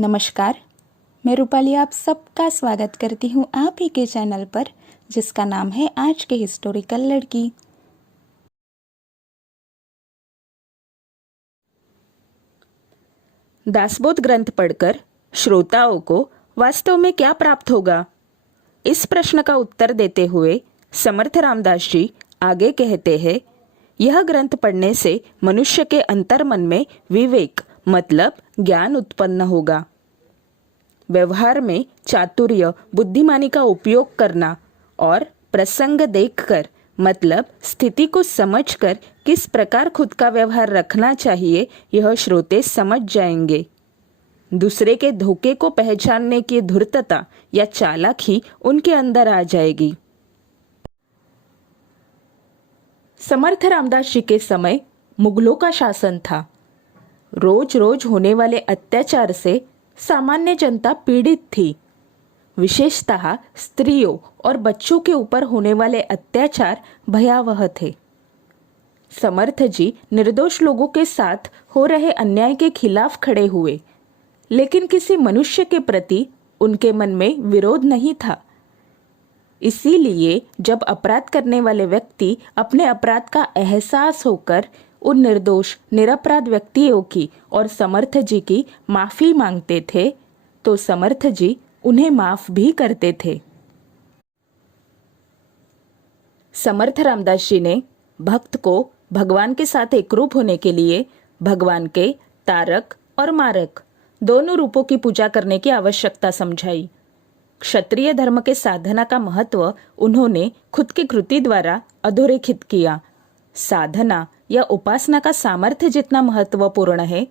नमस्कार, मैं रूपाली आप सबका स्वागत करती हूँ आप ही के चैनल पर जिसका नाम है आज के हिस्टोरिकल लड़की। दासबोध ग्रंथ पढ़कर श्रोताओं को वास्तव में क्या प्राप्त होगा? इस प्रश्न का उत्तर देते हुए समर्थ रामदास जी आगे कहते हैं, यह ग्रंथ पढ़ने से मनुष्य के अंतर्मन में विवेक मतलब ज्ञान उत्पन्न होगा। व्यवहार में चातुर्य बुद्धिमानी का उपयोग करना और प्रसंग देखकर मतलब स्थिति को समझकर किस प्रकार खुद का व्यवहार रखना चाहिए यह श्रोते समझ जाएंगे। दूसरे के धोखे को पहचानने की धूर्तता या चालाकी उनके अंदर आ जाएगी। समर्थ रामदास जी के समय मुगलों का शासन था। रोज रोज होने वाले अत्याचार से सामान्य जनता पीड़ित थी। विशेषतः स्त्रियों और बच्चों के ऊपर होने वाले अत्याचार भयावह थे। समर्थ जी निर्दोष लोगों के साथ हो रहे अन्याय के खिलाफ खड़े हुए, लेकिन किसी मनुष्य के प्रति उनके मन में विरोध नहीं था। इसीलिए जब अपराध करने वाले व्यक्ति अपने अपराध का एहसास होकर उन निर्दोष निरपराध व्यक्तियों की और समर्थ जी की माफी मांगते थे तो समर्थ जी उन्हें माफ भी करते थे। समर्थ रामदास जी ने भक्त को भगवान के साथ एकरूप होने के लिए भगवान के तारक और मारक दोनों रूपों की पूजा करने की आवश्यकता समझाई। क्षत्रिय धर्म के साधना का महत्व उन्होंने खुद की कृति द्वारा अधोरेखित किया। साधना या उपासना का सामर्थ्य जितना महत्वपूर्ण है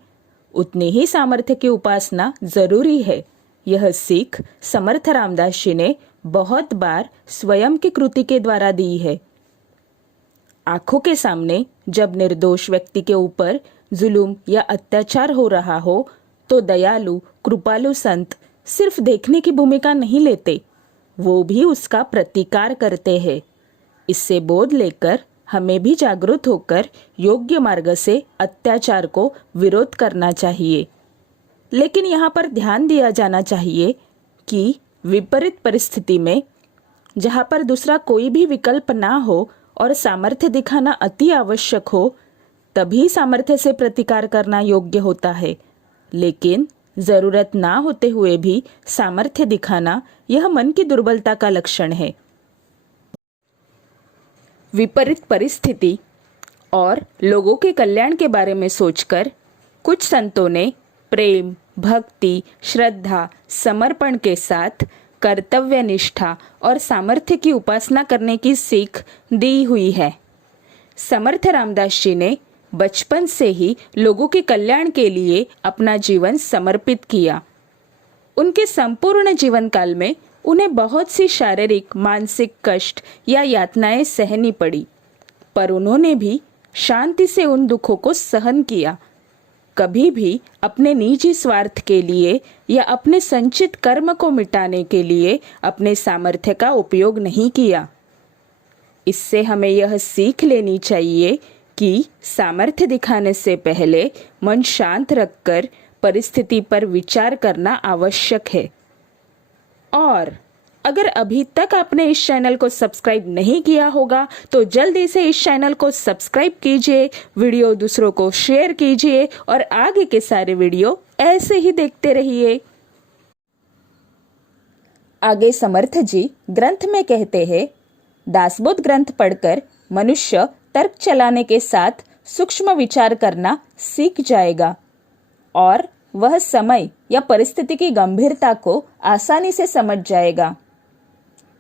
उतनी ही सामर्थ्य की उपासना जरूरी है। यह सीख समर्थ रामदास जी ने बहुत बार स्वयं की कृति के द्वारा दी है। आंखों के सामने जब निर्दोष व्यक्ति के ऊपर जुल्म या अत्याचार हो रहा हो तो दयालु कृपालु संत सिर्फ देखने की भूमिका नहीं लेते, वो भी उसका प्रतिकार करते हैं। इससे बोध लेकर हमें भी जागरूक होकर योग्य मार्ग से अत्याचार को विरोध करना चाहिए। लेकिन यहाँ पर ध्यान दिया जाना चाहिए कि विपरीत परिस्थिति में जहाँ पर दूसरा कोई भी विकल्प ना हो और सामर्थ्य दिखाना अति आवश्यक हो तभी सामर्थ्य से प्रतिकार करना योग्य होता है। लेकिन जरूरत ना होते हुए भी सामर्थ्य दिखाना यह मन की दुर्बलता का लक्षण है। विपरीत परिस्थिति और लोगों के कल्याण के बारे में सोचकर कुछ संतों ने प्रेम, भक्ति, श्रद्धा, समर्पण के साथ कर्तव्य निष्ठा और सामर्थ्य की उपासना करने की सीख दी हुई है। समर्थ रामदास जी ने बचपन से ही लोगों के कल्याण के लिए अपना जीवन समर्पित किया। उनके संपूर्ण जीवन काल में उन्हें बहुत सी शारीरिक मानसिक कष्ट या यातनाएं सहनी पड़ी, पर उन्होंने भी शांति से उन दुखों को सहन किया। कभी भी अपने निजी स्वार्थ के लिए या अपने संचित कर्म को मिटाने के लिए अपने सामर्थ्य का उपयोग नहीं किया। इससे हमें यह सीख लेनी चाहिए कि सामर्थ्य दिखाने से पहले मन शांत रखकर परिस्थिति पर विचार करना आवश्यक है। और अगर अभी तक आपने इस चैनल को सब्सक्राइब नहीं किया होगा तो जल्दी से इस चैनल को सब्सक्राइब कीजिए, वीडियो दूसरों को शेयर कीजिए और आगे के सारे वीडियो ऐसे ही देखते रहिए। आगे समर्थ जी ग्रंथ में कहते हैं, दासबोध ग्रंथ पढ़कर मनुष्य तर्क चलाने के साथ सूक्ष्म विचार करना सीख जाएगा और वह समय या परिस्थिति की गंभीरता को आसानी से समझ जाएगा।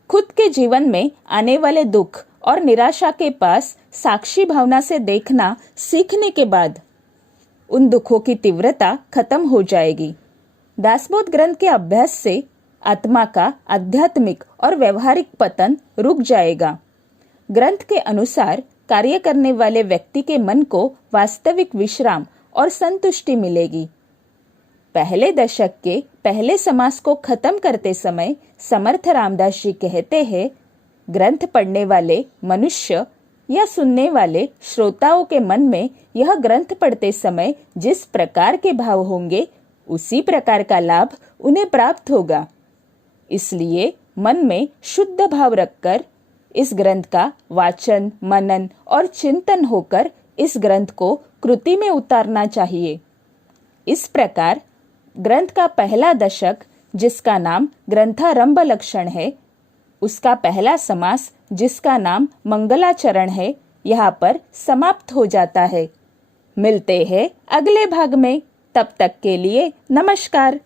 खुद के जीवन में आने वाले दुख और निराशा के पास साक्षी भावना से देखना सीखने के बाद उन दुखों की तीव्रता खत्म हो जाएगी। दासबोध ग्रंथ के अभ्यास से आत्मा का आध्यात्मिक और व्यवहारिक पतन रुक जाएगा। ग्रंथ के अनुसार कार्य करने वाले व्यक्ति के मन को वास्तविक विश्राम और संतुष्टि मिलेगी। पहले दशक के पहले समास को खत्म करते समय समर्थ रामदास जी कहते हैं, ग्रंथ पढ़ने वाले मनुष्य या सुनने वाले श्रोताओं के मन में यह ग्रंथ पढ़ते समय जिस प्रकार के भाव होंगे उसी प्रकार का लाभ उन्हें प्राप्त होगा। इसलिए मन में शुद्ध भाव रखकर इस ग्रंथ का वाचन, मनन और चिंतन होकर इस ग्रंथ को कृति में उतारना चाहिए। इस प्रकार ग्रंथ का पहला दशक, जिसका नाम ग्रंथारंभ लक्षण है, उसका पहला समास, जिसका नाम मंगलाचरण है, यहाँ पर समाप्त हो जाता है। मिलते हैं अगले भाग में। तब तक के लिए नमस्कार।